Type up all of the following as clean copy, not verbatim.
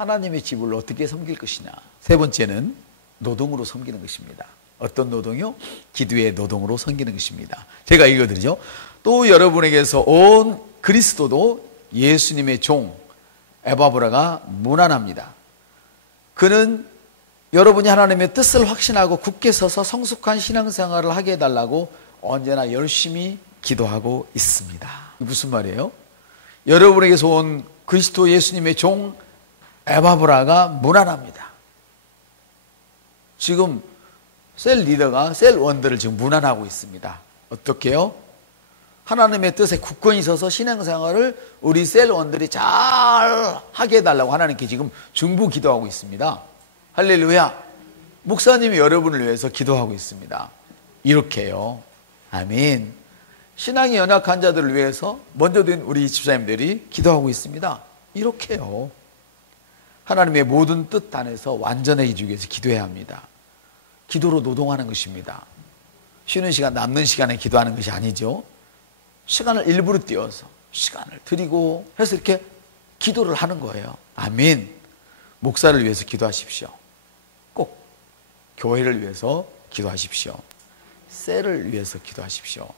하나님의 집을 어떻게 섬길 것이냐. 세 번째는 노동으로 섬기는 것입니다. 어떤 노동이요? 기도의 노동으로 섬기는 것입니다. 제가 읽어드리죠. 또 여러분에게서 온 그리스도도 예수님의 종 에바브라가 문안합니다. 그는 여러분이 하나님의 뜻을 확신하고 굳게 서서 성숙한 신앙생활을 하게 해달라고 언제나 열심히 기도하고 있습니다. 무슨 말이에요? 여러분에게서 온 그리스도 예수님의 종 에바브라가 문안합니다. 지금 셀 리더가 셀 원들을 지금 문안하고 있습니다. 어떻게요? 하나님의 뜻에 굳건히 서서 신앙생활을 우리 셀 원들이 잘 하게 해달라고 하나님께 지금 중보 기도하고 있습니다. 할렐루야. 목사님이 여러분을 위해서 기도하고 있습니다. 이렇게요. 아멘. 신앙이 연약한 자들을 위해서 먼저 된 우리 집사님들이 기도하고 있습니다. 이렇게요. 하나님의 모든 뜻 안에서 완전해지기 위해서 기도해야 합니다. 기도로 노동하는 것입니다. 쉬는 시간, 남는 시간에 기도하는 것이 아니죠. 시간을 일부러 띄워서 시간을 드리고 해서 이렇게 기도를 하는 거예요. 아멘. 목사를 위해서 기도하십시오. 꼭 교회를 위해서 기도하십시오. 셀을 위해서 기도하십시오.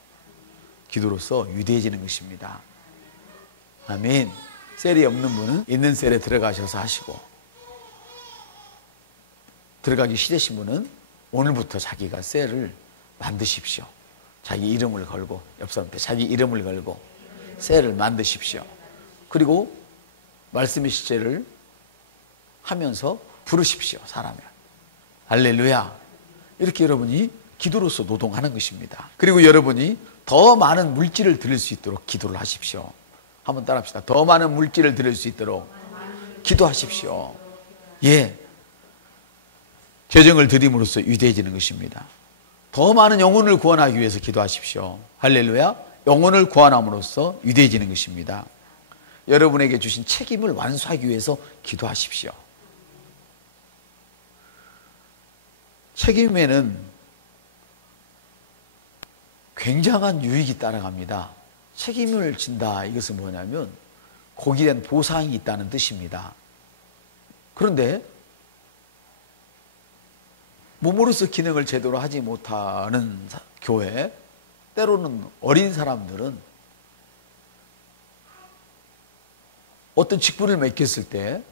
기도로서 위대해지는 것입니다. 아멘. 셀이 없는 분은 있는 셀에 들어가셔서 하시고, 들어가기 싫으신 분은 오늘부터 자기가 셀을 만드십시오. 자기 이름을 걸고, 옆 사람한테 자기 이름을 걸고 셀을 만드십시오. 그리고 말씀의 시제를 하면서 부르십시오. 사람을. 할렐루야. 이렇게 여러분이 기도로서 노동하는 것입니다. 그리고 여러분이 더 많은 물질을 드릴 수 있도록 기도를 하십시오. 한번 따라합시다. 더 많은 물질을 드릴 수 있도록 기도하십시오. 예. 재정을 드림으로써 위대해지는 것입니다. 더 많은 영혼을 구원하기 위해서 기도하십시오. 할렐루야. 영혼을 구원함으로써 위대해지는 것입니다. 여러분에게 주신 책임을 완수하기 위해서 기도하십시오. 책임에는 굉장한 유익이 따라갑니다. 책임을 진다. 이것은 뭐냐면 거기에 대한 보상이 있다는 뜻입니다. 그런데 몸으로서 기능을 제대로 하지 못하는 교회, 때로는 어린 사람들은 어떤 직분을 맡겼을 때,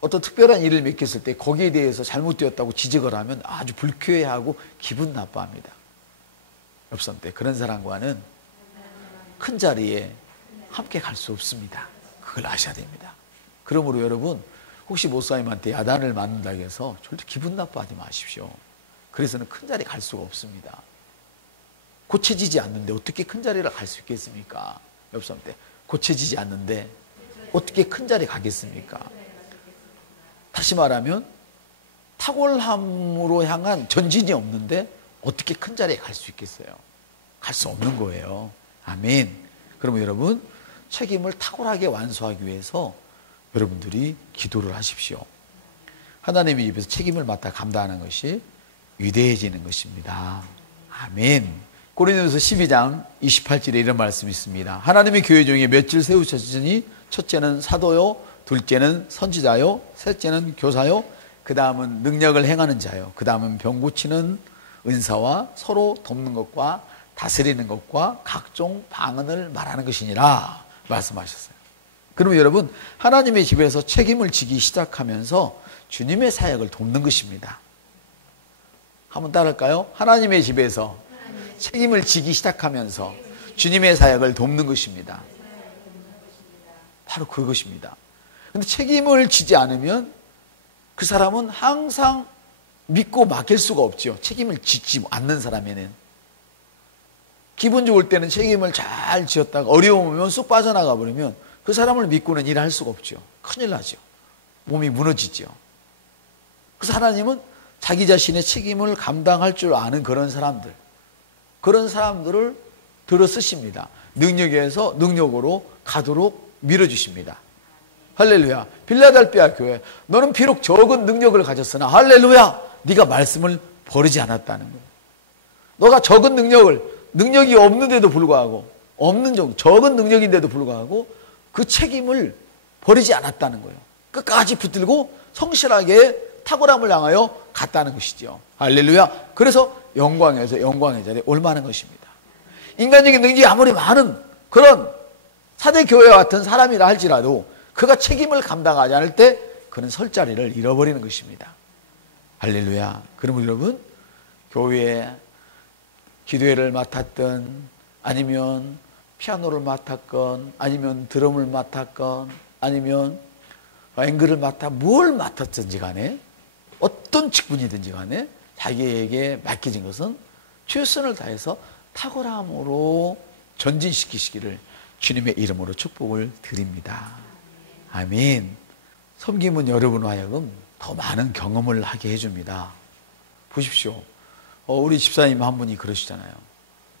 어떤 특별한 일을 맡겼을 때 거기에 대해서 잘못되었다고 지적을 하면 아주 불쾌해하고 기분 나빠합니다. 옆선 때 그런 사람과는 큰 자리에 함께 갈 수 없습니다. 그걸 아셔야 됩니다. 그러므로 여러분, 혹시 목사님한테 야단을 맞는다고 해서 절대 기분 나빠하지 마십시오. 그래서는 큰 자리 갈 수가 없습니다. 고쳐지지 않는데 어떻게 큰 자리를 갈 수 있겠습니까? 옆 사람 때 고쳐지지 않는데 어떻게 큰 자리 가겠습니까? 다시 말하면 탁월함으로 향한 전진이 없는데 어떻게 큰 자리에 갈 수 있겠어요? 갈 수 없는 거예요. 아멘. 그러면 여러분, 책임을 탁월하게 완수하기 위해서 여러분들이 기도를 하십시오. 하나님의 입에서 책임을 맡아 감당하는 것이 위대해지는 것입니다. 아멘. 고린도서 12장 28절에 이런 말씀이 있습니다. 하나님의 교회 중에 몇을 세우셨으니 첫째는 사도요, 둘째는 선지자요, 셋째는 교사요, 그 다음은 능력을 행하는 자요, 그 다음은 병 고치는 은사와 서로 돕는 것과 다스리는 것과 각종 방언을 말하는 것이니라 말씀하셨어요. 그러면 여러분, 하나님의 집에서 책임을 지기 시작하면서 주님의 사역을 돕는 것입니다. 한번 따라할까요? 하나님의 집에서 책임을 지기 시작하면서 주님의 사역을 돕는 것입니다. 바로 그것입니다. 그런데 책임을 지지 않으면 그 사람은 항상 믿고 맡길 수가 없죠. 책임을 지지 않는 사람에는. 기분 좋을 때는 책임을 잘 지었다가 어려우면 쑥 빠져나가 버리면 그 사람을 믿고는 일할 수가 없죠. 큰일 나죠. 몸이 무너지죠. 그래서 하나님은 자기 자신의 책임을 감당할 줄 아는 그런 사람들을 들어 쓰십니다. 능력에서 능력으로 가도록 밀어주십니다. 할렐루야. 빌라델피아 교회, 너는 비록 적은 능력을 가졌으나 할렐루야, 네가 말씀을 버리지 않았다는 거예요. 너가 적은 능력이 없는데도 불구하고, 적은 능력인데도 불구하고 그 책임을 버리지 않았다는 거예요. 끝까지 붙들고 성실하게 탁월함을 향하여 갔다는 것이죠. 할렐루야. 그래서 영광에서 영광의 자리에 올만한 것입니다. 인간적인 능력이 아무리 많은 그런 사대교회와 같은 사람이라 할지라도 그가 책임을 감당하지 않을 때 그는 설 자리를 잃어버리는 것입니다. 할렐루야. 그러면 여러분, 교회에 기도회를 맡았던, 아니면 피아노를 맡았건, 아니면 드럼을 맡았건, 아니면 앵글을 맡아 뭘 맡았든지 간에, 어떤 직분이든지 간에 자기에게 맡겨진 것은 최선을 다해서 탁월함으로 전진시키시기를 주님의 이름으로 축복을 드립니다. 아멘. 섬김은 여러분 하여금 더 많은 경험을 하게 해줍니다. 보십시오. 우리 집사님 한 분이 그러시잖아요.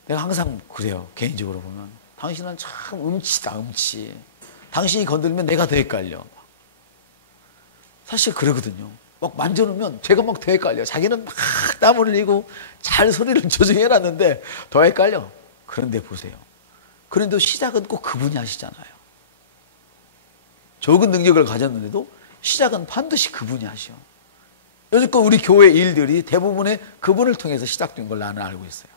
내가 항상 그래요. 개인적으로 보면 당신은 참 음치다, 음치. 당신이 건들면 내가 더 헷갈려. 사실 그러거든요. 막 만져놓으면 제가 막 더 헷갈려. 자기는 막 땀 흘리고 잘 소리를 조정해놨는데 더 헷갈려. 그런데 보세요. 그런데 시작은 꼭 그분이 하시잖아요. 적은 능력을 가졌는데도 시작은 반드시 그분이 하셔. 여지껏 우리 교회 일들이 대부분의 그분을 통해서 시작된 걸 나는 알고 있어요.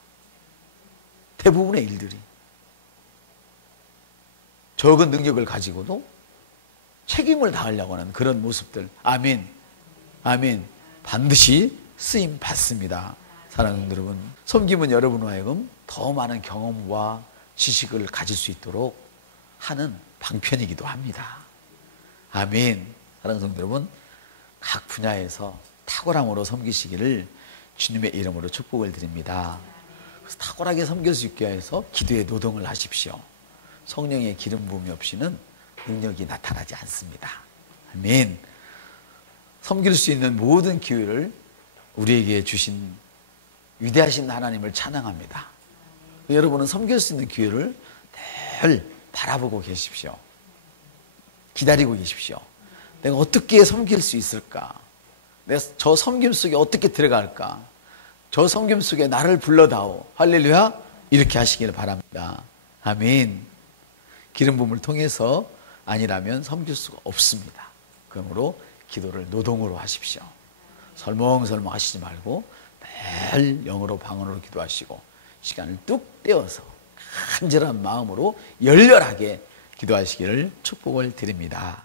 대부분의 일들이. 적은 능력을 가지고도 책임을 다하려고 하는 그런 모습들. 아멘. 아멘. 반드시 쓰임 받습니다. 사랑하는 여러분, 섬김은 여러분 하여금 더 많은 경험과 지식을 가질 수 있도록 하는 방편이기도 합니다. 아멘. 사랑하는 성도 여러분, 각 분야에서 탁월함으로 섬기시기를 주님의 이름으로 축복을 드립니다. 그래서 탁월하게 섬길 수 있게 해서 기도에 노동을 하십시오. 성령의 기름 부음이 없이는 능력이 나타나지 않습니다. 아멘. 섬길 수 있는 모든 기회를 우리에게 주신 위대하신 하나님을 찬양합니다. 여러분은 섬길 수 있는 기회를 늘 바라보고 계십시오. 기다리고 계십시오. 내가 어떻게 섬길 수 있을까? 내가 저 섬김 속에 어떻게 들어갈까? 저 섬김 속에 나를 불러다오. 할렐루야. 이렇게 하시기를 바랍니다. 아멘. 기름 부음을 통해서 아니라면 섬길 수가 없습니다. 그러므로 기도를 노동으로 하십시오. 설렁설렁 하시지 말고 늘 영으로 방언으로 기도하시고 시간을 뚝 떼어서 간절한 마음으로 열렬하게 기도하시기를 축복을 드립니다.